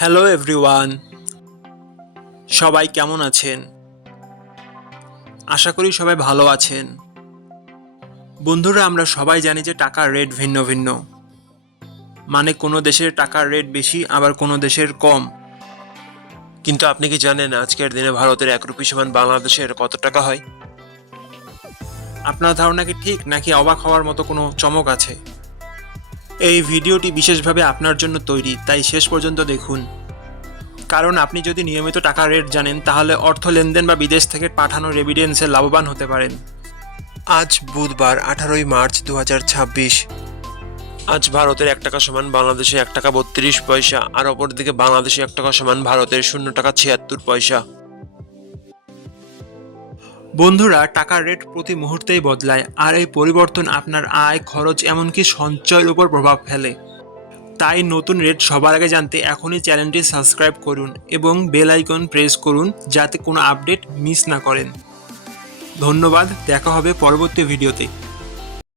Hello everyone, সবাই কেমন আছেন? আশা করি সবাই ভালো আছেন। বন্ধুরা, আমরা সবাই জানি যে টাকার রেট ভিন্ন ভিন্ন। মানে কোনো দেশের টাকার রেট বেশি, আবার কোনো দেশের কম। কিন্তু আপনি কি জানেন আজকের দিনে ভারতের 1 রুপি সমান বাংলাদেশের কত টাকা হয়? আপনার ধারণা কি ঠিক, নাকি অবাক হওয়ার মতো কোনো চমক আছে? এই ভিডিওটি বিশেষভাবে আপনার জন্য তৈরি, তাই শেষ পর্যন্ত দেখুন। কারণ আপনি যদি নিয়মিত টাকার রেট জানেন, তাহলে অর্থ লেনদেন বা বিদেশ থেকে পাঠানো রেমিটেন্সে লাভবান হতে পারেন। আজ বুধবার 18ই মার্চ 2026। আজ ভারতের 1 টাকা সমান বাংলাদেশে 1 টাকা 32 পয়সা, আর অপরদিকে বাংলাদেশে 1 টাকা সমান ভারতের 0 টাকা 76 পয়সা। বন্ধুরা, টাকার রেট প্রতি মুহূর্তেই বদলায়, আর এই পরিবর্তন আপনার আয়, খরচ, এমনকি সঞ্চয়ের উপর প্রভাব ফেলে। তাই নতুন রেট সবার আগে জানতে এখনই চ্যানেলটি সাবস্ক্রাইব করুন এবং বেল আইকন প্রেস করুন, যাতে কোনো আপডেট মিস না করেন। ধন্যবাদ, দেখা হবে পরবর্তী ভিডিওতে।